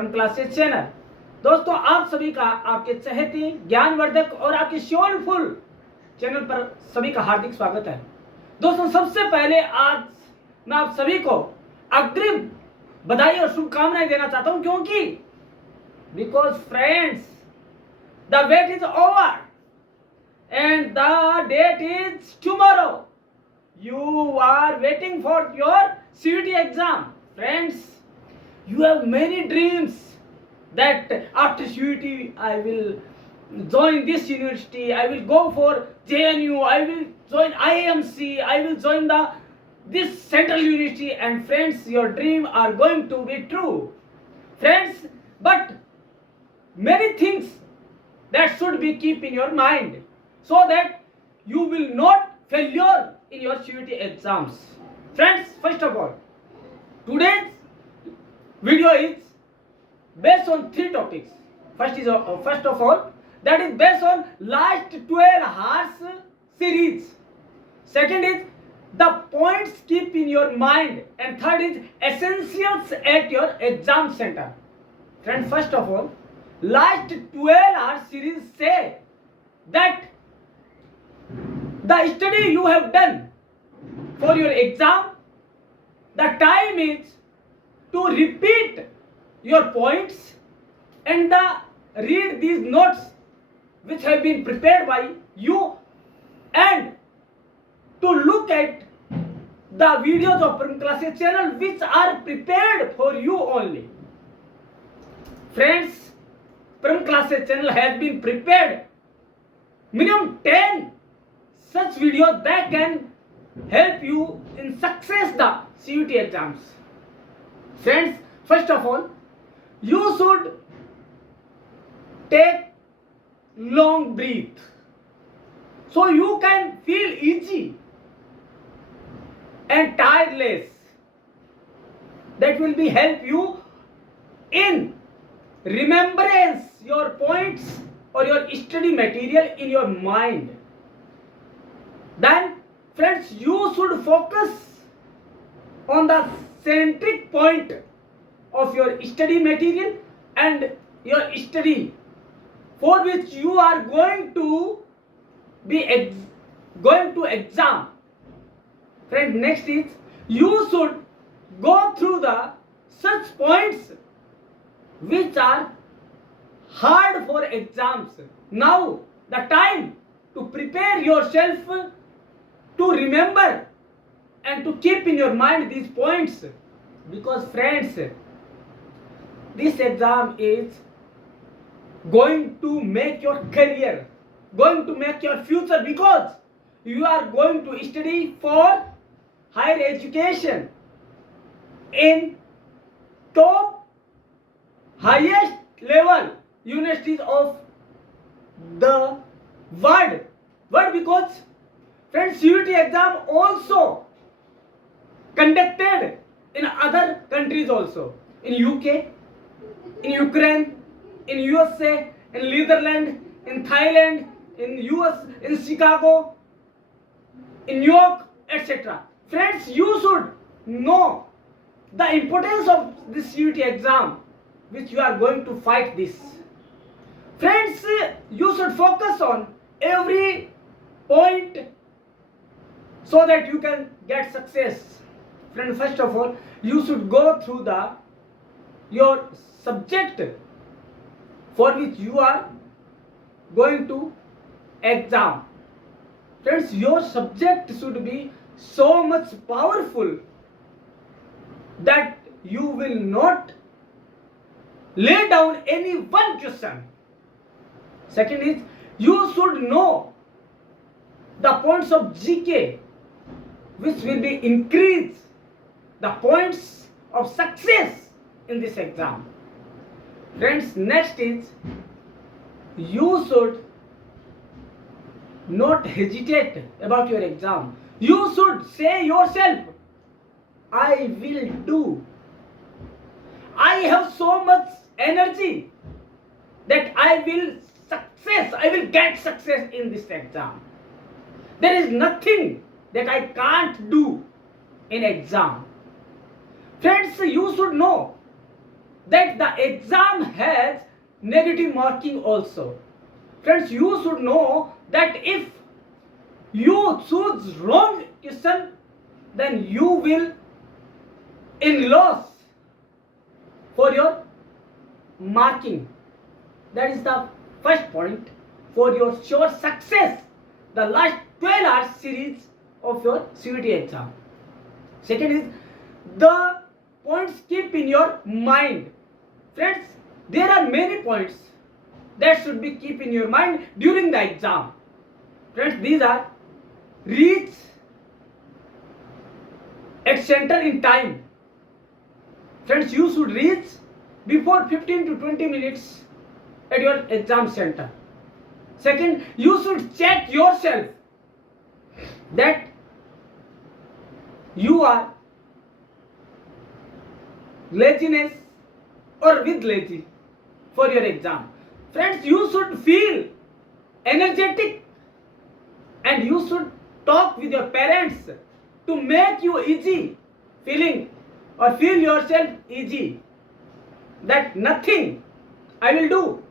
परम classes channel. दोस्तों, आप सभी का आपके चहेते ज्ञानवर्धक और आपके सोलफुल चैनल पर सभी का हार्दिक स्वागत है। दोस्तों, सबसे पहले आज मैं आप सभी को अग्रिम बधाई और शुभकामनाएं देना चाहता हूं, क्योंकि because friends, the wait is over and the date is tomorrow. You are waiting for your CUET exam. Friends, you have many dreams that after CUET I will join this university, I will go for JNU, I will join IMC, I will join this central university, and friends, your dream are going to be true. Friends, but many things that should be keep in your mind, so that you will not failure in your CUET exams. Friends, first of all, today's video is based on three topics. First of all, that is based on last 12 hours series. Second is the points keep in your mind, and third is essentials at your exam center. Friends, first of all, last 12 hours series say that the study you have done for your exam, the time is to repeat your points and read these notes which have been prepared by you, and to look at the videos of Param Classes channel which are prepared for you only. Friends, Param Classes channel has been prepared minimum 10 such videos that can help you in success the CUET exams. Friends, first of all, you should take long breath so you can feel easy and tireless. That will be help you in remembrance your points or your study material in your mind. Then, friends, you should focus on the centric point of your study material and your study for which you are going to be going to exam. Friends, next is you should go through the such points which are hard for exams. Now the time to prepare yourself to remember and to keep in your mind these points, because friends, this exam is going to make your career, going to make your future, because you are going to study for higher education in top highest level universities of the world. Why? Because friends, CUET exam also conducted in other countries also, in UK, in Ukraine, in USA, in Netherlands, in Thailand, in US, in Chicago, in New York, etc. Friends, you should know the importance of this CUET exam which you are going to fight this. Friends, you should focus on every point so that you can get success. Friend, first of all, you should go through your subject for which you are going to exam. Friends, your subject should be so much powerful that you will not lay down any one question. Second is, you should know the points of GK which will be increase the points of success in this exam. Friends, next is you should not hesitate about your exam. You should say yourself, I will do. I have so much energy that I will get success in this exam. There is nothing that I can't do in exam. Friends, you should know that the exam has negative marking also. Friends, you should know that if you choose wrong question, then you will in loss for your marking. That is the first point for your sure success, the last 12 hours series of your CVT exam. Second is the points keep in your mind. Friends, there are many points that should be keep in your mind during the exam. Friends, these are: reach at center in time. Friends, you should reach before 15 to 20 minutes at your exam center. Second, you should check yourself that you are laziness or with lazy for your exam. Friends, you should feel energetic and you should talk with your parents to make you easy feeling or feel yourself easy, that nothing I will do,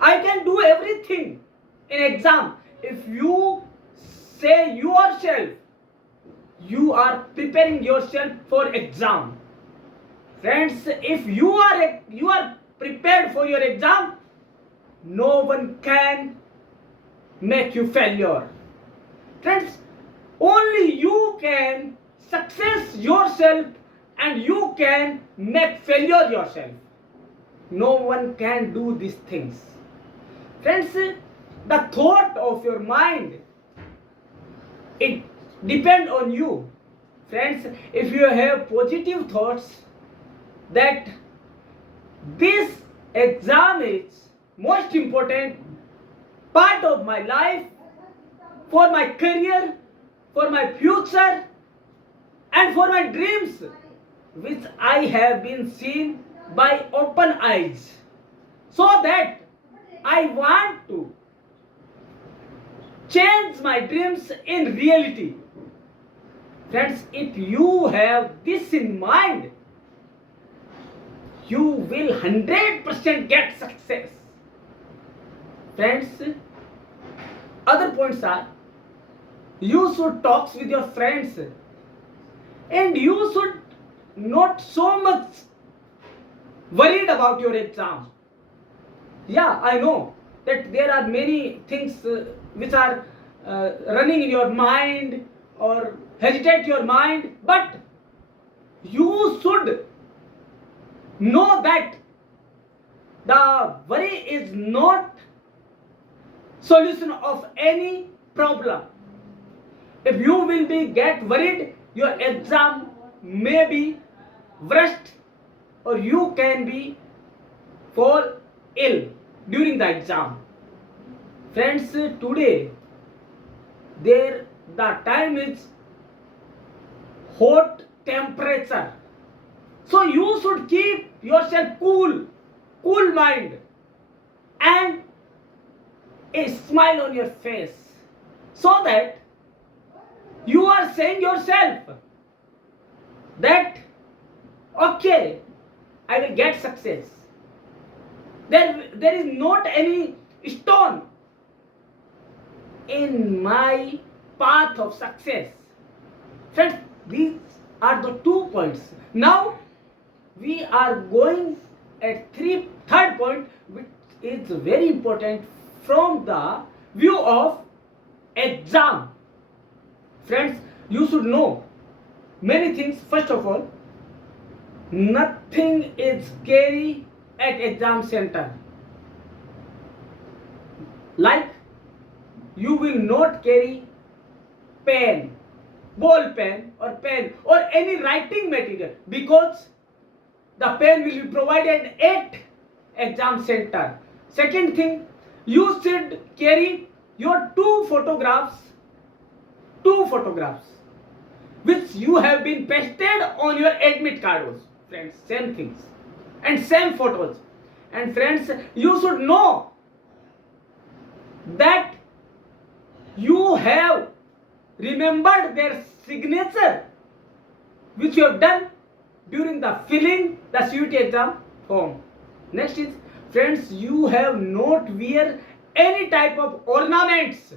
I can do everything in exam. If you say yourself, you are preparing yourself for exam. Friends, if you are prepared for your exam, no one can make you failure. Friends, only you can success yourself and you can make failure yourself. No one can do these things. Friends, the thought of your mind, it depends on you. Friends, if you have positive thoughts that this exam is most important part of my life, for my career, for my future, and for my dreams, which I have been seen by open eyes, so that I want to change my dreams in reality. Friends, if you have this in mind, you will 100% get success. Friends, other points are: you should talk with your friends and you should not so much worried about your exam. Yeah, I know that there are many things which are running in your mind or hesitate your mind, but you should know that the worry is not solution of any problem. If you will be get worried, your exam may be worst or you can be fall ill during the exam. Friends, today the time is hot temperature, so you should keep yourself cool mind and a smile on your face, so that you are saying yourself that okay, I will get success. There is not any stone in my path of success. Friends, these are the 2 points. Now we are going at third point, which is very important from the view of exam. Friends, you should know many things. First of all, nothing is scary at exam center. Like, you will not carry pen, ball pen or any writing material, because the pen will be provided at exam center. Second thing, you should carry your two photographs which you have been pasted on your admit cards. Friends, same things and same photos. And friends, you should know that you have remembered their signature which you have done during the filling the CUT exam form. Next is, friends, you have not wear any type of ornaments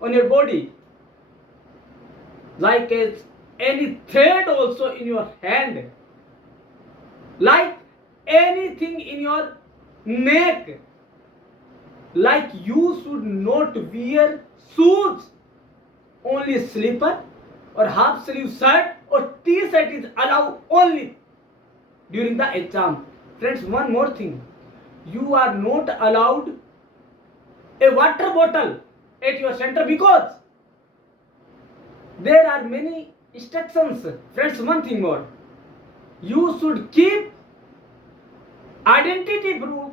on your body, like as any thread also in your hand, like anything in your neck, like you should not wear shoes, only slipper or half sleeve shirt or t-shirt is allowed only during the exam. Friends, one more thing, you are not allowed a water bottle at your center because there are many instructions. Friends, one thing more, you should keep identity proof,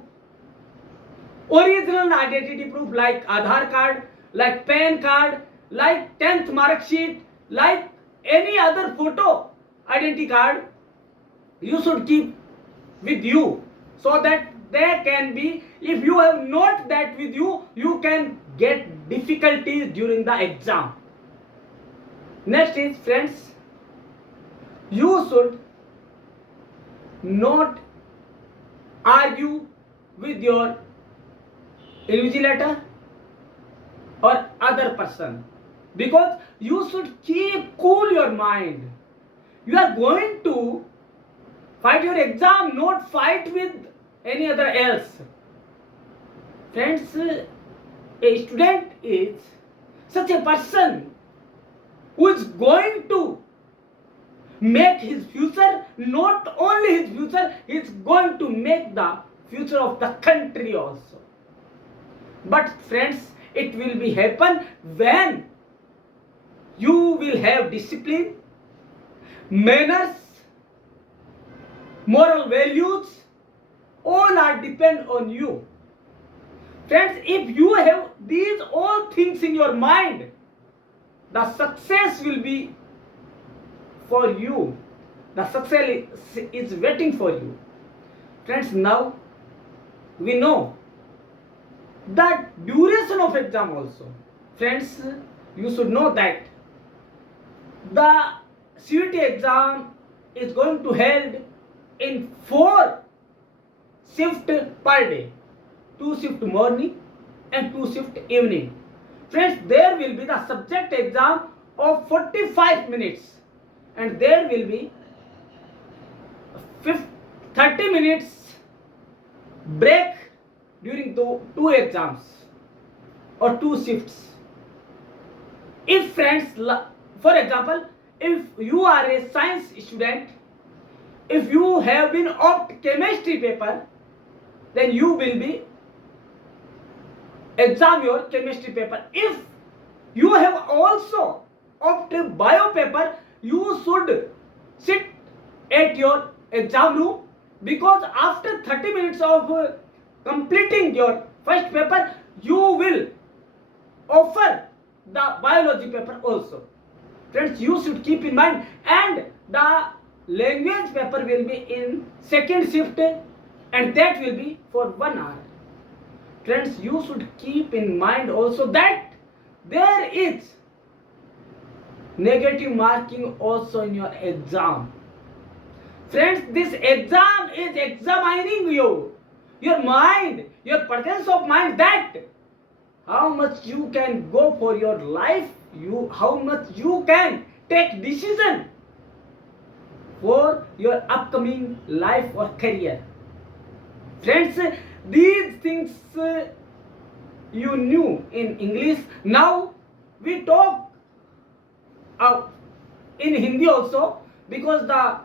original identity proof like Aadhaar card, like PAN card, like 10th mark sheet, like any other photo identity card, you should keep with you, so that there can be, if you have not that with you, you can get difficulties during the exam. Next is, friends, you should not argue with your invigilator or other person, because you should keep cool your mind. You are going to fight your exam, not fight with any other else. Friends, a student is such a person who is going to make his future, not only his future, he is going to make the future of the country also. But friends, it will be happen when you will have discipline, manners, moral values, all are depend on you. Friends, if you have these all things in your mind, the success will be for you. The success is waiting for you. Friends, now we know that duration of exam also. Friends, you should know that the CUT exam is going to held in 4 shifts per day, 2 shift morning and 2 shift evening. Friends, there will be the subject exam of 45 minutes and there will be 30 minutes break during the 2 exams or 2 shifts. If friends, for example, if you are a science student, if you have been opt chemistry paper, then you will be exam your chemistry paper. If you have also opted bio paper, you should sit at your exam room, because after 30 minutes of completing your first paper, you will offer the biology paper also. Friends, you should keep in mind, and the language paper will be in second shift and that will be for 1 hour. Friends, you should keep in mind also that there is negative marking also in your exam. Friends, this exam is examining you, your mind, your presence of mind, that how much you can go for your life, how much you can take decision for your upcoming life or career. Friends, these things you knew in English. Now we talk in Hindi also, because the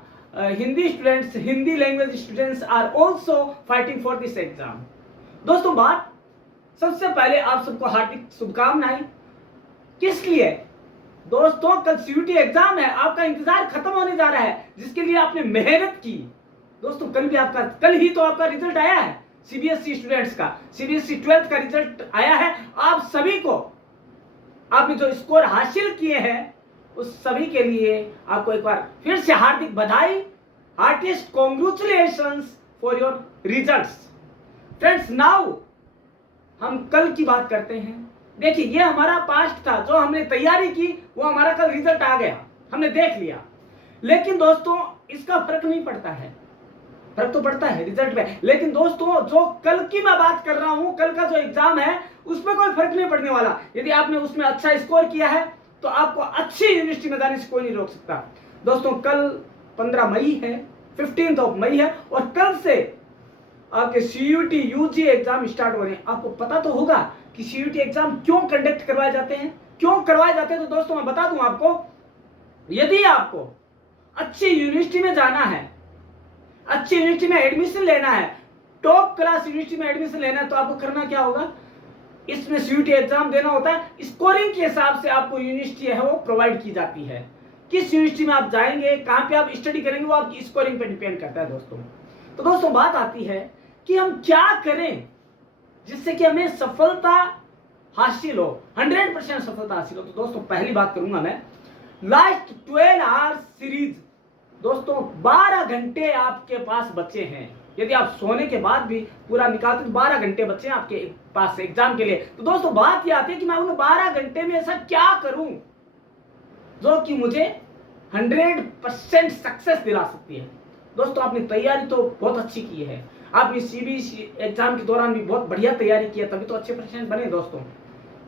Hindi students, Hindi language students are also fighting for this exam. दोस्तों, बात सबसे पहले आप सबको हार्दिक शुभकामनाएं। किस लिए? दोस्तों, कल CUT एग्जाम है, आपका इंतजार खत्म होने जा रहा है, जिसके लिए आपने मेहनत की। दोस्तों, कल ही तो आपका रिजल्ट आया है CBSE स्टूडेंट्स का, CBSE 12th का रिजल्ट आया है। आप सभी को, आपने जो स्कोर हासिल किए हैं, उस सभी के लिए आपको एक बार फिर से हार्दिक बधाई, heartiest congratulations for your results. Friends, now हम कल की बात करते हैं। देखिए, ये हमारा पास्ट था, जो हमने तैयारी की वो हमारा कल रिजल्ट आ गया, हमने देख लिया। लेकिन दोस्तों इसका फर्क नहीं पड़ता है, फर्क तो पड़ता है रिजल्ट में, लेकिन दोस्तों जो कल की मैं बात कर रहा हूं, कल का जो एग्जाम है उसमें कोई फर्क नहीं पड़ने वाला। यदि आपने उसमें अच्छा स्कोर किया है तो आपको अच्छी यूनिवर्सिटी में जाने से कोई नहीं रोक सकता। दोस्तों कल 15 मई है, 15 मई है, और कल से आपके सीयूटी यूजी एग्जाम स्टार्ट हो रहे हैं। आपको पता तो होगा कि सीयूटी एग्जाम क्यों कंडक्ट करवाए जाते हैं, क्यों करवाए जाते हैं। तो दोस्तों मैं बता दूं आपको, यदि आपको अच्छी यूनिवर्सिटी में जाना है, अच्छी यूनिवर्सिटी में एडमिशन लेना है, टॉप क्लास यूनिवर्सिटी में एडमिशन लेना है, तो आपको करना क्या होगा, इसमें सीयूटी एग्जाम देना होता है। स्कोरिंग के हिसाब से आपको यूनिवर्सिटी है वो प्रोवाइड की जाती है। किस यूनिवर्सिटी में आप जाएंगे, कहां पे आप स्टडी करेंगे, वो आपकी स्कोरिंग पे डिपेंड करता है दोस्तों। तो दोस्तों बात आती है कि हम क्या करें जिससे कि हमें सफलता हासिल हो, 100% सफलता हासिल हो। तो दोस्तों पहली बात करूंगा मैं, लास्ट 12 आवर्स सीरीज। दोस्तों 12 घंटे आपके पास बचे हैं, यदि आप सोने के बाद भी पूरा निकालते तो 12 घंटे बचे हैं आपके पास एग्जाम के लिए। तो दोस्तों बात यह आती है कि मैं उन 12 घंटे में ऐसा क्या करूं जो कि मुझे 100% सक्सेस दिला सकती है। दोस्तों आपने तैयारी तो बहुत अच्छी की है, आपने सीबीएसई एग्जाम के दौरान भी बहुत बढ़िया तैयारी की है, तभी तो अच्छे परसेंट बने दोस्तों।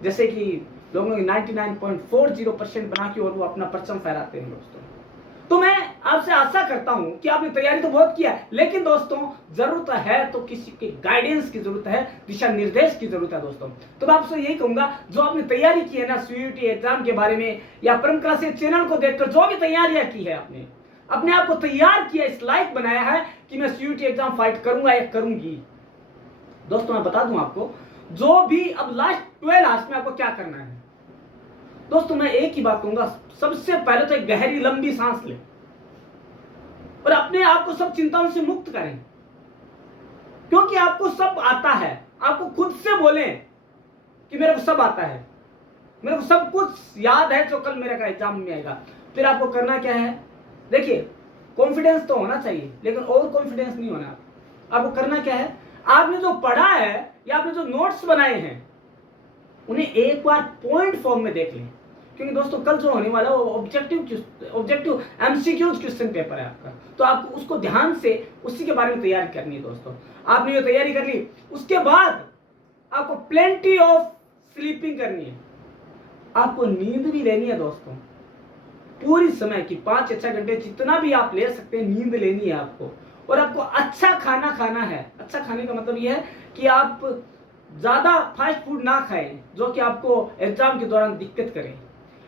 जैसे कि लोगों ने 99.40% बना के और वो अपना परचम फहराते हैं दोस्तों। तो मैं आपसे आशा करता हूं कि आपने तैयारी तो बहुत किया है, लेकिन दोस्तों जरूरत है तो किसी के गाइडेंस की जरूरत है, दिशा निर्देश की जरूरत है दोस्तों। तो मैं आपसे यही कहूंगा, जो आपने तैयारी की है ना सीयूटी एग्जाम के बारे में, या परम क्लासेस चैनल को देखकर जो भी तैयारियां की है, आपने अपने आप को तैयार किया, इस लायक बनाया है कि मैं सीयूटी एग्जाम फाइट करूंगा या करूंगी। दोस्तों मैं बता दूं आपको, जो भी अब लास्ट 12 आवर्स में आपको क्या करना है। दोस्तों मैं एक ही बात कहूंगा, सबसे पहले तो एक गहरी लंबी सांस लें और अपने आप को सब चिंताओं से मुक्त करें, क्योंकि आपको सब आता है। आपको खुद से बोलें कि मेरे को सब आता है, मेरे को सब कुछ याद है जो कल मेरे का एग्जाम में आएगा। फिर आपको करना क्या है, देखिए कॉन्फिडेंस तो होना चाहिए, लेकिन ओवर कॉन्फिडेंस नहीं होना। आपको करना क्या है, आपने जो पढ़ा है या आपने जो नोट्स बनाए हैं उन्हें एक बार पॉइंट फॉर्म में देख लें, क्योंकि दोस्तों कल जो होने वाला है वो ऑब्जेक्टिव एमसीक्यूज क्वेश्चन पेपर है आपका। तो आपको उसको ध्यान से उसी के बारे में तैयारी करनी है दोस्तों। आपने ये तैयारी कर ली, उसके बाद आपको प्लेंटी ऑफ स्लीपिंग करनी है, आपको नींद भी लेनी है दोस्तों। पूरी समय की 5 या 6 घंटे जितना भी आप ले सकते हैं नींद लेनी है आपको। और आपको अच्छा खाना खाना है। अच्छा खाने का मतलब यह है कि आप ज्यादा फास्ट फूड ना खाएं जो कि आपको एग्जाम के दौरान दिक्कत करे।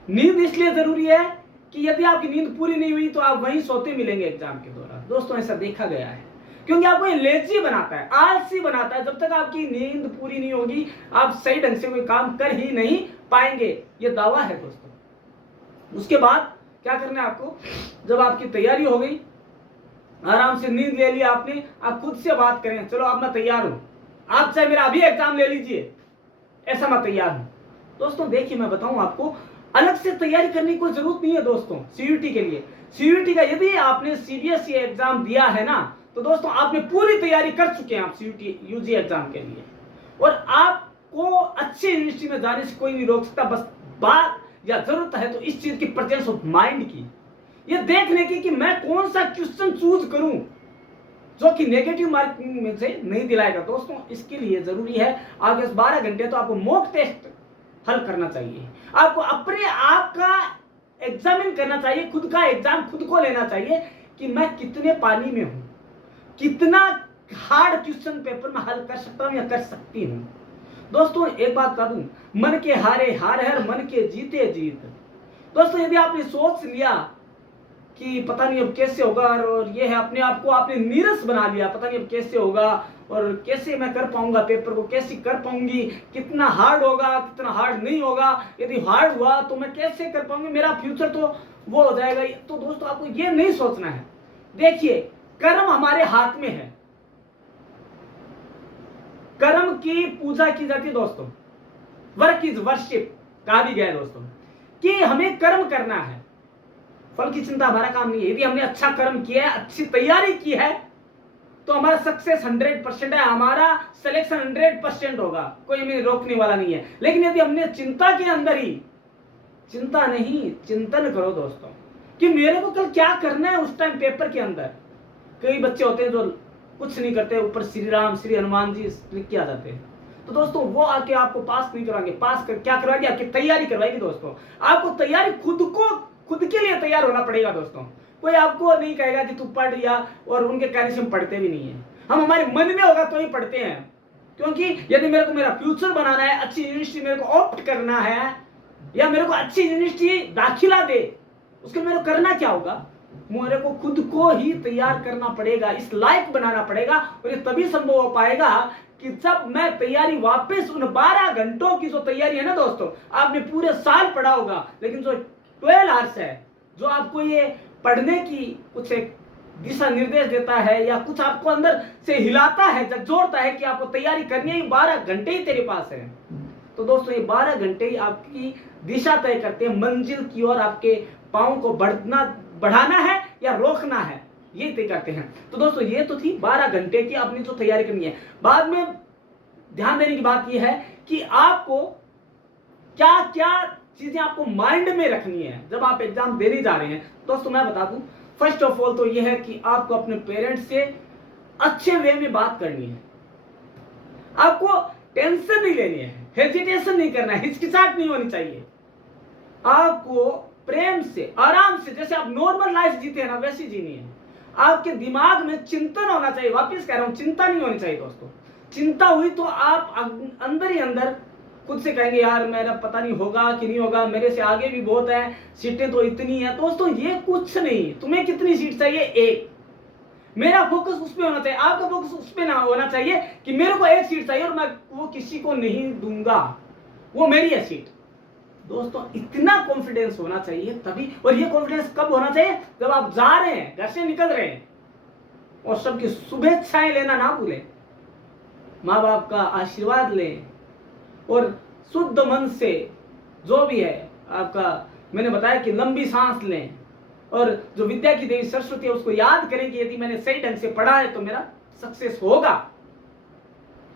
नींद इसलिए जरूरी है कि यदि आपकी नींद पूरी नहीं हुई तो आप वहीं सोते मिलेंगे एग्जाम के दौरान। दोस्तों ऐसा देखा गया है, क्योंकि आपको ये लेजी बनाता है, आलसी बनाता है। जब तक आपकी नींद पूरी नहीं होगी आप सही ढंग से कोई काम कर ही नहीं पाएंगे, ये दावा है दोस्तों। उसके बाद क्या करना है आपको, जब आपकी तैयारी हो गई, आराम से नींद ले लिया आपने, आप खुद से बात करें, चलो अब मैं तैयार हूं, आप चाहे मेरा अभी एग्जाम ले लीजिए, ऐसा मैं तैयार हूं। दोस्तों देखिए मैं बताऊं आपको, अलग से तैयारी करने की कोई जरूरत नहीं है दोस्तों। सीयूटी के लिए, सीयूटी का यदि आपने सीबीएसई एग्जाम दिया है ना, तो दोस्तों आपने पूरी तैयारी कर चुके हैं आप सीयूटी यूजी एग्जाम के लिए, और आपको अच्छी यूनिवर्सिटी में जाने से कोई नहीं रोक सकता। बस बात या जरूरत है तो इस चीज की प्रेजेंस ऑफ माइंड की, ये देखने की कि मैं कौन सा क्वेश्चन चूज करूं जो कि नेगेटिव मार्किंग में से नहीं दिलाएगा। दोस्तों इसके लिए जरूरी है आगे 12 घंटे तो आपको मॉक टेस्ट हल करना चाहिए, आपको अपने आप का एग्जामिन करना चाहिए, खुद का एग्जाम खुद को लेना चाहिए कि मैं कितने पानी में हूं, कितना हार्ड क्वेश्चन पेपर में हल कर सकता हूं या कर सकती हूं। दोस्तों एक बात बता दूं, मन के हारे हार है, मन के जीते जीत। दोस्तों यदि आपने सोच लिया कि पता नहीं अब कैसे होगा, और ये है अपने आप को आपने नीरस बना लिया, पता नहीं अब कैसे होगा और कैसे मैं कर पाऊंगा पेपर को, कैसे कर पाऊंगी, कितना हार्ड होगा, कितना हार्ड नहीं होगा, यदि हार्ड हुआ तो मैं कैसे कर पाऊंगी, मेरा फ्यूचर तो वो हो जाएगा। तो दोस्तों आपको ये नहीं सोचना है। देखिए कर्म हमारे हाथ में है, कर्म की पूजा की जाती है दोस्तों, वर्क इज वर्शिप कहा भी गया है दोस्तों, कि हमें कर्म करना है, फल की चिंता हमारा काम नहीं है। यदि हमने अच्छा कर्म किया है, अच्छी तैयारी की है, तो हमारा सक्सेस 100% है, हमारा सिलेक्शन 100% होगा, कोई हमें रोकने वाला नहीं है। लेकिन यदि हमने चिंता के अंदर ही, चिंता नहीं चिंतन करो दोस्तों, कि मेरे को कल क्या करना है उस टाइम पेपर के अंदर। कई बच्चे होते हैं जो कुछ नहीं करते, ऊपर श्री राम श्री हनुमान जी लिख के आ जाते हैं। तो दोस्तों वो आके आपको पास नहीं करवाएंगे, पास कर क्या करवाएंगे, आपकी तैयारी करवाएगी। दोस्तों आपको तैयारी खुद के लिए तैयार होना पड़ेगा। दोस्तों कोई आपको नहीं कहेगा कि तू पढ़, या और उनके कहने से हम पढ़ते भी नहीं है। हम हमारे मन में होगा तो ही पढ़ते हैं, क्योंकि यदि मेरे को मेरा फ्यूचर बनाना है, अच्छी यूनिवर्सिटी मेरे को ऑप्ट करना है, या मेरे को अच्छी यूनिवर्सिटी दाखिला दे, उसके मेरे को करना क्या होगा, मेरे को खुद को ही तैयार करना पड़ेगा, इस लायक बनाना पड़ेगा। और ये तभी संभव हो पाएगा कि जब मैं तैयारी वापस उन 12 घंटों की जो तैयारी है ना दोस्तों, आपने पूरे साल पढ़ा होगा, लेकिन जो 12 आवर्स है, जो आपको ये पढ़ने की कुछ एक दिशा निर्देश देता है, या कुछ आपको अंदर से हिलाता है, झकझोरता है कि आपको तैयारी करनी है, 12 घंटे ही तेरे पास है। तो दोस्तों ये 12 घंटे ही आपकी दिशा तय करते हैं, मंजिल की ओर आपके पांव को बढ़ाना है या रोकना है, ये तय करते हैं। तो दोस्तों ये तो थी 12 घंटे की अपनी जो तैयारी करनी है। बाद में ध्यान देने की बात यह है कि आपको क्या क्या चीजें आपको माइंड में रखनी है जब आप एग्जाम देने जा रहे हैं। दोस्तों मैं बता दूं, फर्स्ट ऑफ ऑल तो यह है कि आपको अपने पेरेंट्स से अच्छे वे में बात करनी है। आपको टेंशन नहीं लेनी है, हेजिटेशन नहीं करना है, हिचकिचाहट नहीं होनी चाहिए। आपको प्रेम से, आराम से, जैसे आप नॉर्मल लाइफ जीते हैं ना, वैसी जीनी है। आपके दिमाग में चिंतन होना चाहिए। वापिस कह रहा हूं, चिंता नहीं होनी चाहिए दोस्तों। चिंता हुई तो आप अंदर ही अंदर खुद से कहेंगे यार मेरा पता नहीं होगा कि नहीं होगा, मेरे से आगे भी बहुत है, सीटें तो इतनी है। दोस्तों ये कुछ नहीं, तुम्हें कितनी सीट चाहिए, एक। मेरा फोकस उस पे होना चाहिए, आपका फोकस उस पे ना होना चाहिए कि मेरे को एक सीट चाहिए और मैं वो किसी को नहीं दूंगा, वो मेरी है सीट। दोस्तों इतना कॉन्फिडेंस होना चाहिए तभी। और ये कॉन्फिडेंस कब होना चाहिए, जब आप जा रहे हैं, घर से निकल रहे हैं, और सबकी शुभेच्छाएं लेना ना भूलें, माँ बाप का आशीर्वाद लें, और शुद्ध मन से जो भी है आपका, मैंने बताया कि लंबी सांस लें, और जो विद्या की देवी सरस्वती है उसको याद करें कि यदि मैंने सही ढंग से पढ़ा है तो मेरा सक्सेस होगा,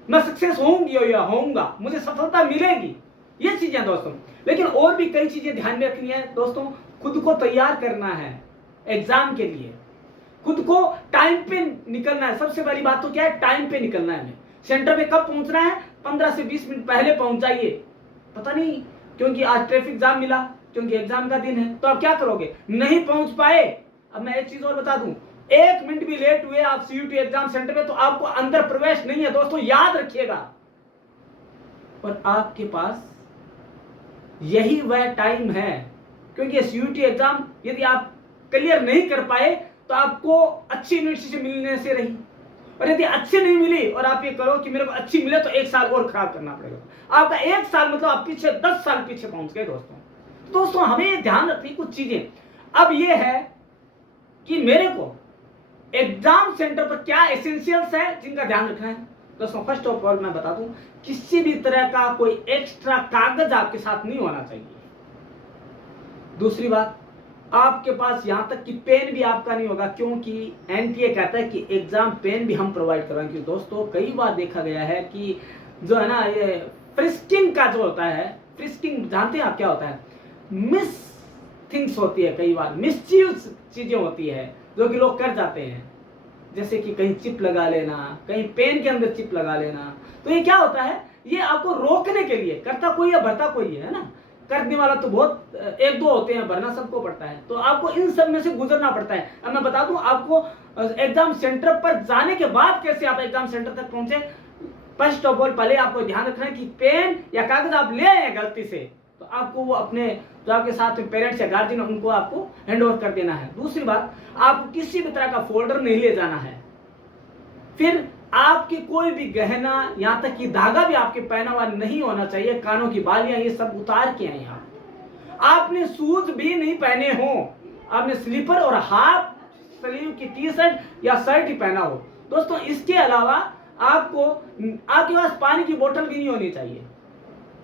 मैं सक्सेस होऊंगी या होऊंगा, मुझे सफलता मिलेगी। ये चीजें दोस्तों। लेकिन और भी कई चीजें ध्यान में रखनी है दोस्तों। खुद को तैयार करना है एग्जाम के लिए, खुद को टाइम पे निकलना है। सबसे बड़ी बात तो क्या है, टाइम पे निकलना है। सेंटर पे कब पहुंचना है, 15 से 20 मिनट पहले पहुंच जाइए। पता नहीं क्योंकि आज ट्रैफिक जाम मिला, क्योंकि एग्जाम का दिन है, तो आप क्या करोगे, नहीं पहुंच पाए। अब मैं एक चीज और बता दूं, 1 मिनट भी लेट हुए आप सीयूटी एग्जाम सेंटर पे तो आपको अंदर प्रवेश नहीं है दोस्तों, याद रखिएगा। और आपके पास यही वह टाइम है, क्योंकि सीयूटी एग्जाम यदि आप क्लियर नहीं कर पाए तो आपको अच्छी यूनिवर्सिटी मिलने से रही, और यदि अच्छी नहीं मिली और आप ये करो कि मेरे को अच्छी मिले तो 1 साल और खराब करना पड़ेगा। आपका 1 साल मतलब आप पीछे 10 साल पीछे पहुंच गए दोस्तों हमें ध्यान रखनी कुछ चीजें। अब ये है कि मेरे को एग्जाम सेंटर पर क्या एसेंशियल्स है जिनका ध्यान रखना है। दोस्तों फर्स्ट ऑफ ऑल मैं बता दूं, किसी भी तरह का कोई एक्स्ट्रा कागज आपके साथ नहीं होना चाहिए। दूसरी बात, आपके पास यहां तक कि पेन भी आपका नहीं होगा, क्योंकि एनटीए कहता है कि एग्जाम पेन भी हम प्रोवाइड करवाएंगे। दोस्तों कई बार देखा गया है कि जो है ना, ये फ्रिस्किंग का जो होता है, फ्रिस्किंग जानते हैं आप क्या होता है, मिस थिंग्स होती है, कई बार मिसयूज चीजें होती है जो कि लोग कर जाते हैं, जैसे कि कहीं चिप लगा लेना, कहीं पेन के अंदर चिप लगा लेना। तो ये क्या होता है, ये आपको रोकने के लिए, करता कोई है भरता कोई है ना, करने वाला तो बहुत 1-2 होते हैं, भरना सबको पड़ता है। तो आपको इन सब में से गुजरना पड़ता है। अब मैं बता दूं आपको एग्जाम सेंटर पर जाने के बाद कैसे आप एग्जाम सेंटर तक पहुंचे। फर्स्ट ऑफ ऑल पहले आपको ध्यान रखना है कि पेन या कागज आप ले आए गलती से तो आपको वो अपने जो आपके साथ में पेरेंट्स या गार्जियन उनको आपको हैंड ओवर कर देना है। दूसरी बात, आपको किसी भी तरह का फोल्डर नहीं ले जाना है। फिर आपके कोई भी गहना, यहाँ तक कि धागा भी आपके पहना हुआ नहीं होना चाहिए, कानों की बालियां ये सब उतार के आए। आपने शूज भी नहीं पहने हो, आपने स्लीपर और हाफ स्लीव की टी शर्ट या शर्ट ही पहना हो। दोस्तों इसके अलावा आपको आपके पास पानी की बोतल भी नहीं होनी चाहिए।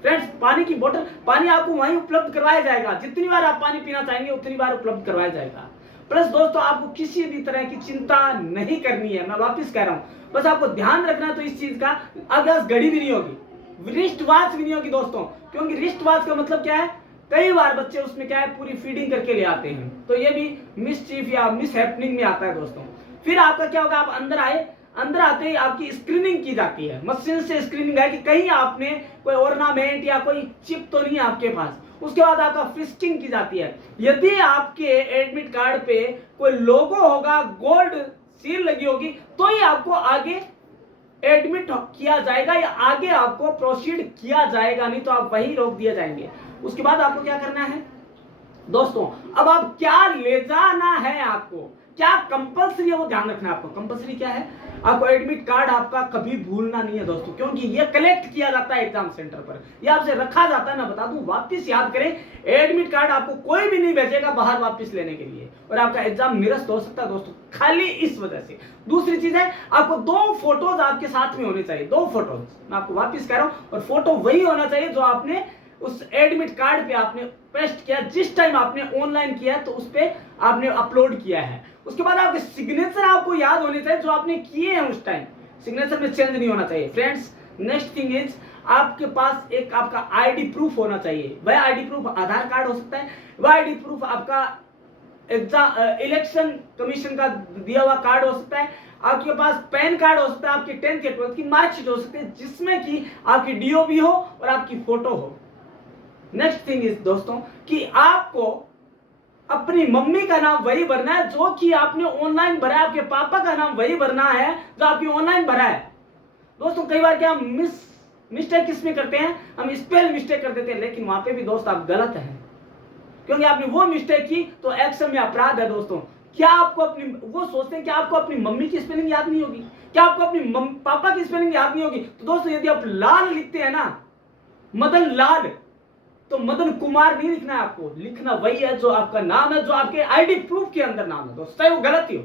फ्रेंड्स पानी आपको वहीं उपलब्ध करवाया जाएगा, जितनी बार आप पानी पीना चाहेंगे उतनी बार उपलब्ध करवाया जाएगा। प्लस दोस्तों आपको किसी भी तरह की चिंता नहीं करनी है, मैं वापस कह रहा हूं, बस आपको ध्यान रखना है तो इस चीज का, आपके पास घड़ी भी नहीं होगी, रिस्ट वॉच भी नहीं होगी दोस्तों, क्योंकि रिस्ट वॉच का मतलब क्या है, कई बार बच्चे उसमें क्या है पूरी फीडिंग करके ले आते हैं, तो ये भी मिसचीफ या मिस हैपनिंग में आता है दोस्तों। फिर आपका क्या होगा, आप अंदर आए, अंदर आते ही आपकी स्क्रीनिंग की जाती है, मशीन से स्क्रीनिंग है कि कहीं आपने कोई ऑर्नामेंट या कोई चिप तो नहीं है आपके पास। उसके बाद आपका फिस्टिंग की जाती है। यदि आपके एडमिट कार्ड पे कोई लोगो होगा, गोल्ड सील लगी होगी, तो ही आपको आगे एडमिट किया जाएगा या आगे आपको प्रोसीड किया जाएगा, नहीं तो आप वही रोक दिए जाएंगे। उसके बाद आपको क्या करना है दोस्तों, अब आप क्या ले जाना है, आपको क्या कंपलसरी है वो ध्यान रखना है। आपको कंपलसरी क्या है, आपको एडमिट कार्ड आपका कभी भूलना नहीं है दोस्तों, क्योंकि ये कलेक्ट किया जाता है एग्जाम सेंटर पर, ये आपसे रखा जाता है। मैं बता दूं, वापस याद करें, एडमिट कार्ड आपको कोई भी नहीं भेजेगा बाहर वापस लेने के लिए, और आपका एग्जाम निरस्त हो सकता है दोस्तों, खाली इस वजह से। दूसरी चीज है, आपको 2 फोटोज आपके साथ में होने चाहिए, 2 फोटोज, मैं आपको वापस कह रहा हूं, और फोटो वही होना चाहिए जो आपने उस एडमिट कार्ड पे आपने पेस्ट किया, जिस टाइम आपने ऑनलाइन किया तो उस पे आपने अपलोड किया है। उसके बाद आपके सिग्नेचर आपको याद होने चाहिए जो आपने किए हैं उस टाइम, सिग्नेचर में चेंज नहीं होना चाहिए फ्रेंड्स। नेक्स्ट थिंग इज, आपके पास एक आपका आईडी प्रूफ होना चाहिए। वह आईडी प्रूफ आधार कार्ड हो सकता है, वह आईडी प्रूफ आपका एग्जाम इलेक्शन कमीशन का दिया हुआ कार्ड हो सकता है, आपके पास पैन कार्ड हो सकता है, आपकी 10th या 12th की मार्कशीट हो सकती है, जिसमें कि आपकी डीओबी हो और आपकी फोटो हो। नेक्स्ट थिंग इज दोस्तों कि आपको अपनी मम्मी का नाम वही भरना है जो कि आपने ऑनलाइन भरा है, आपके पापा का नाम वही भरना है जो आपकी ऑनलाइन भरा है। दोस्तों कई बार क्या हम मिस्टेक किसमें करते हैं, हम स्पेल मिस्टेक कर देते हैं, लेकिन वहां पे भी दोस्त आप गलत हैं, क्योंकि आपने वो मिस्टेक की तो एक्शन में अपराध है दोस्तों। क्या आपको अपनी, वो सोचते हैं कि आपको अपनी मम्मी की स्पेलिंग याद नहीं होगी, क्या आपको अपनी पापा की स्पेलिंग याद नहीं होगी, तो दोस्तों यदि आप लाल लिखते हैं ना, मदन लाल, तो मदन कुमार नहीं लिखना है, आपको लिखना वही है जो आपका नाम है, जो आपके आईडी प्रूफ के अंदर नाम है दोस्तों, चाहे वो गलत ही हो,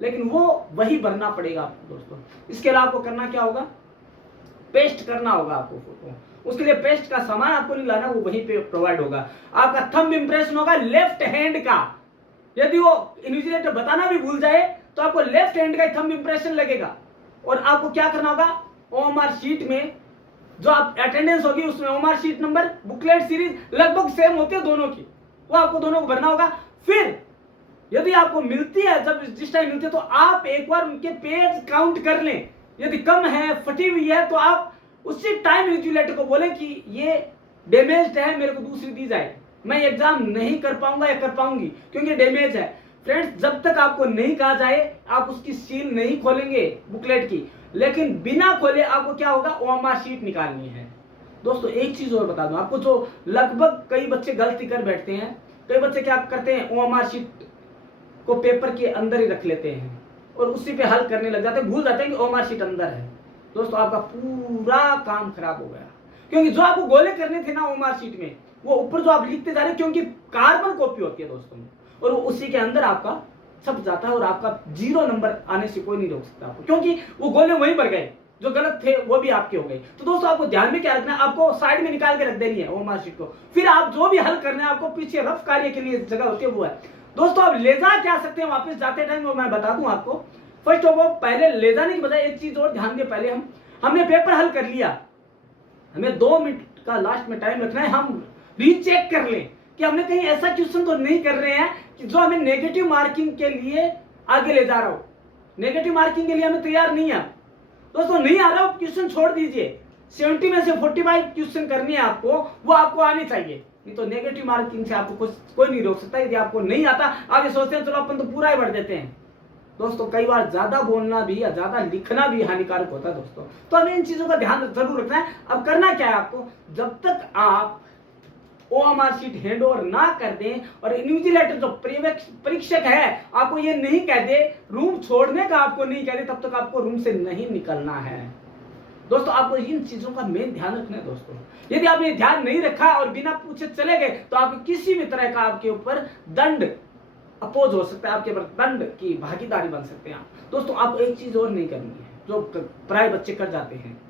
लेकिन वो वही भरना पड़ेगा आपको दोस्तों। इसके अलावा आपको करना क्या होगा, पेस्ट करना होगा आपको फोटो। उसके लिए पेस्ट का सामान आपको नहीं लाना, वो वहीं पे प्रोवाइड होगा। आपका थंब इंप्रेशन होगा लेफ्ट हैंड का, यदि वो इन्विजिलेटर बताना भी भूल जाए तो आपको लेफ्ट हैंड का थंब इंप्रेशन लगेगा। और आपको क्या करना होगा, ओएमआर शीट में जो आप अटेंडेंस होगी उसमें OMR sheet number, booklet series लगभग सेम होती है दोनों की, वो आपको दोनों को भरना होगा। फिर यदि आपको मिलती है, जब जिस टाइम मिलती है, तो आप एक बार उनके पेज काउंट कर लें, यदि कम है, फटी हुई है, तो आप उसी टाइम इन्विजिलेटर को बोले कि ये डैमेज्ड है, मेरे को दूसरी दी जाए, मैं एग्जाम नहीं कर पाऊंगा या कर पाऊंगी क्योंकि डैमेज है। फ्रेंड्स जब तक आपको नहीं कहा जाए आप उसकी सील नहीं खोलेंगे बुकलेट की, लेकिन बिना खोले आपको क्या होगा, ओएमआर शीट निकालनी है। दोस्तों एक चीज और बता दूं आपको, जो लगभग कई बच्चे गलती कर बैठते हैं, कई बच्चे क्या करते हैं, ओएमआर शीट को पेपर के अंदर ही रख लेते हैं और उसी पे हल करने लग जाते हैं, भूल जाते हैं कि ओएमआर शीट अंदर है। दोस्तों आपका पूरा काम खराब हो गया, क्योंकि जो आपको गोले करने थे ना ओएमआर शीट में, वो ऊपर जो आप लिखते जा रहे हैं, क्योंकि कार्बन कॉपी होती है दोस्तों, और वो उसी के अंदर आपका छप जाता है और आपका 0 नंबर आने से कोई नहीं रोक सकता आपको, क्योंकि वो गोले वहीं पर गए, जो गलत थे वो भी आपके हो गए। तो दोस्तों आपको ध्यान में क्या रखना है, आपको साइड में निकाल के रख देनी है ओएमआर शीट को, फिर आप जो भी हल करना है आपको पीछे रफ कार्य के लिए जगह होती है वो है। दोस्तों आप ले जा क्या सकते हैं वापस जाते टाइम, मैं बता दूं आपको। फर्स्ट ऑफ ऑल पहले ले जाने की बजाय एक चीज और ध्यान दें, पहले हमने पेपर हल कर लिया, हमें 2 मिनट का लास्ट में टाइम रखना है, हम रीचेक कर लें कि हमने कहीं ऐसा क्वेश्चन तो नहीं कर रहे हैं कि जो हमें नेगेटिव मार्किंग के लिए आगे ले जा रहा हो। नेगेटिव मार्किंग के लिए हमें तैयार नहीं है दोस्तों, नहीं आ रहा हो क्वेश्चन छोड़ दीजिए, 70 में से 45 क्वेश्चन करनी है आपको, वो आपको आनी चाहिए, नहीं तो नेगेटिव मार्किंग से आपको कोई नहीं रोक सकता। यदि आपको नहीं आता आप ये सोचते हैं चलो अपन तो पूरा ही भर देते हैं। दोस्तों कई बार ज्यादा बोलना भी या ज्यादा लिखना भी हानिकारक होता है दोस्तों, तो हमें इन चीजों का ध्यान जरूर रखना है। अब करना क्या है आपको, जब तक आप ओएमआर शीट हैंड ओवर ना कर दें और इन्विजिलेटर जो परीक्षक है आपको ये नहीं कह दे, रूम छोड़ने का आपको नहीं कह दे, तब तक आपको रूम से नहीं निकलना है। दोस्तों आपको इन चीजों का मेन ध्यान रखना है दोस्तों। यदि आपने ध्यान नहीं रखा और बिना पूछे चले गए तो आपको किसी भी तरह का आपके ऊपर दंड अपोज हो सकता है, आपके ऊपर दंड की भागीदारी बन सकते हैं आप। दोस्तों आपको एक चीज और नहीं करनी है जो प्राय बच्चे कर जाते हैं,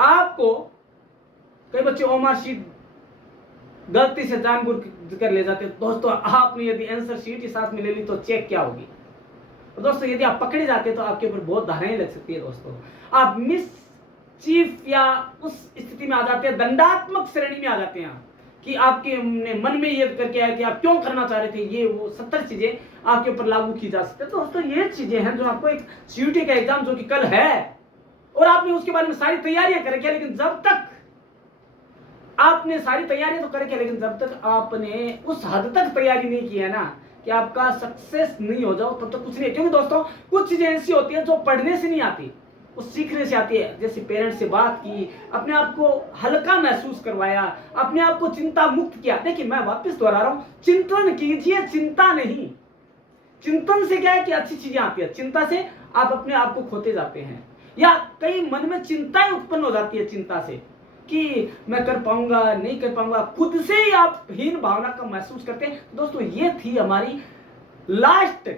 आपको कई बच्चे ओएमआर शीट गलती से जानबूझ कर ले जाते हैं। दोस्तों आपने यदि आंसर शीट ही साथ में ले ली तो चेक क्या होगी, तो दोस्तों यदि आप पकड़े जाते हैं तो आपके ऊपर बहुत धाराएं लग सकती है दोस्तों, आप मिस चीफ या उस स्थिति में आ जाते हैं, दंडात्मक श्रेणी में आ जाते हैं। कि आपके मन में ये करके आया कि आप क्यों करना चाह रहे थे, ये वो 70 चीजें आपके ऊपर लागू की जा सकती है। तो दोस्तों ये चीजें हैं जो आपको एक सीयूटी का एग्जाम जो कि कल है और आपने उसके बारे में सारी तैयारियां कर रखी है, लेकिन जब तक आपने सारी तैयारियां तो कर रखी है, लेकिन जब तक आपने उस हद तक तैयारी नहीं की है ना कि आपका सक्सेस नहीं हो जाओ, तब तक कुछ नहीं है। क्योंकि दोस्तों कुछ चीजें ऐसी होती है जो पढ़ने से नहीं आती, वो सीखने से आती है। जैसे पेरेंट्स से बात की, अपने आप को हल्का महसूस करवाया, अपने आप को चिंता मुक्त किया। देखिए मैं वापस दोहरा रहा हूं, चिंतन कीजिए, चिंता नहीं। चिंतन से क्या है कि अच्छी चीजें आती है, चिंता से आप अपने आप को खोते जाते हैं, या कई मन में चिंताएं उत्पन्न हो जाती है चिंता से कि मैं कर पाऊंगा नहीं कर पाऊंगा, खुद से ही आप हीन भावना का महसूस करते हैं। दोस्तों ये थी हमारी लास्ट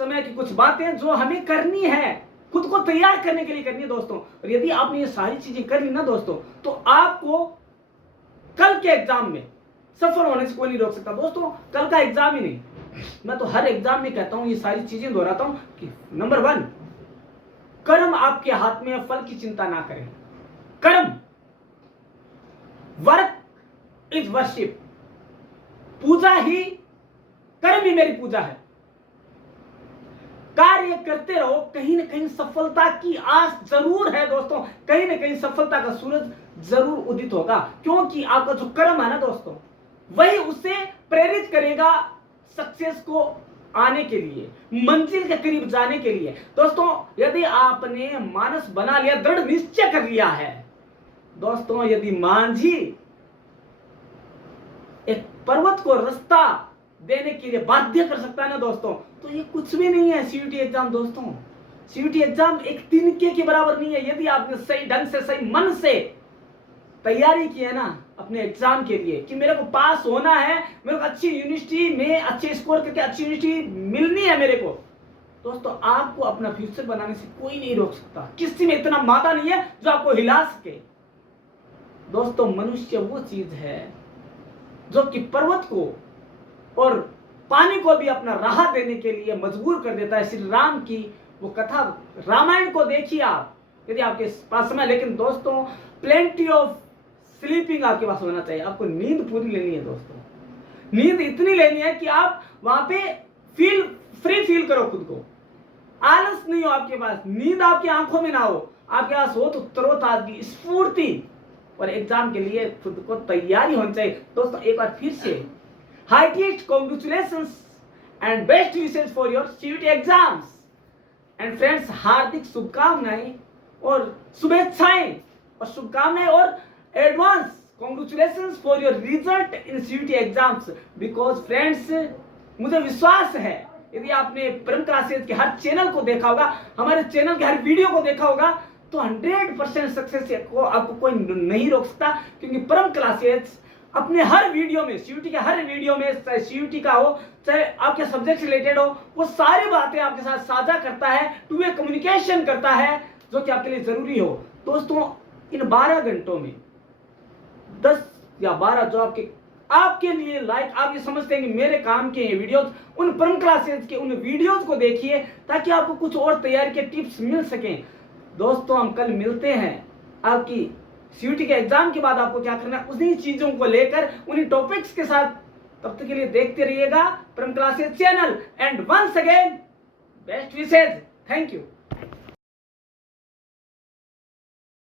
समय की कुछ बातें जो हमें करनी है, खुद को तैयार करने के लिए करनी है दोस्तों। और यदि आपने ये सारी चीजें कर ली ना दोस्तों, तो आपको कल के एग्जाम में सफल होने से कोई नहीं रोक सकता। दोस्तों कल का एग्जाम ही नहीं, मैं तो हर एग्जाम में कहता हूं, ये सारी चीजें दोहराता हूं कि नंबर 1, कर्म आपके हाथ में है, फल की चिंता ना करें। कर्म, वर्क इज वर्शिप, पूजा ही, कर्म ही मेरी पूजा है। कार्य करते रहो, कहीं ना कहीं सफलता की आस जरूर है दोस्तों, कहीं ना कहीं सफलता का सूरज जरूर उदित होगा। क्योंकि आपका जो कर्म है ना दोस्तों, वही उसे प्रेरित करेगा सक्सेस को आने के लिए, मंजिल के करीब जाने के लिए। दोस्तों यदि आपने मानस बना लिया, दृढ़ निश्चय कर लिया है दोस्तों, यदि मांझी एक पर्वत को रास्ता देने के लिए बाध्य कर सकता है ना दोस्तों, तो ये कुछ भी नहीं है सीयूटी एग्जाम। दोस्तों सीयूटी एग्जाम एक तिनके के बराबर नहीं है। यदि आपने सही ढंग से, सही मन से तैयारी की है ना अपने एग्जाम के लिए कि मेरे को पास होना है, मेरे को अच्छी यूनिवर्सिटी में अच्छे स्कोर करके अच्छी यूनिवर्सिटी मिलनी है मेरे को, दोस्तों आपको अपना फ्यूचर बनाने से कोई नहीं रोक सकता। किसी में इतना मादा नहीं है जो आपको हिला सके। दोस्तों मनुष्य वो चीज है जो कि पर्वत को और पानी को भी अपना राह देने के लिए मजबूर कर देता है। श्री राम की वो कथा, रामायण को देखिए आप यदि आपके पास समय। लेकिन दोस्तों प्लेंटी ऑफ स्लीपिंग आपके पास होना चाहिए, आपको नींद पूरी लेनी है दोस्तों। नींद इतनी लेनी है कि आप वहां पे फ्री फील करो खुद को, आलस नहीं हो आपके पास, नींद आपकी आंखों में ना हो, आपके पास हो तो तरोताजगी, स्फूर्ति, और एग्जाम के लिए खुद को तैयारी होनी चाहिए। दोस्तों एक बार फिर से heartiest congratulations and best wishes for your CUET exams. And friends हार्दिक शुभकामनाएं और शुभेच्छाएं और शुभकामनाएं और advance congratulations for your result in CUET exams. Because friends मुझे विश्वास है यदि आपने परम क्लासेज के हर चैनल को देखा होगा, हमारे चैनल के हर वीडियो को देखा होगा, तो 100% सक्सेस को आपको कोई नहीं रोक सकता। क्योंकि परम क्लासेज अपने हर वीडियो में, सीयूटी के हर वीडियो में, चाहे सीयूटी का हो चाहे आपके सब्जेक्ट रिलेटेड हो, वो सारी बातें आपके साथ साझा करता है, टू वे कम्युनिकेशन करता है जो कि आपके लिए जरूरी हो। दोस्तों इन 12 घंटों में 10 या 12 जो आपके लिए लाइक आप ये समझते हैं कि मेरे काम के वीडियोस, उन परम क्लासेज के उन वीडियोस को देखिए ताकि आपको कुछ और तैयारी के टिप्स मिल सकें। दोस्तों हम कल मिलते हैं आपकी सीयूटी के एग्जाम के बाद। आपको क्या करना है, उन्हीं चीजों को लेकर, उन्हीं टॉपिक्स के साथ। तब तक के लिए देखते रहिएगा Param classes channel. And once again best wishes, thank you.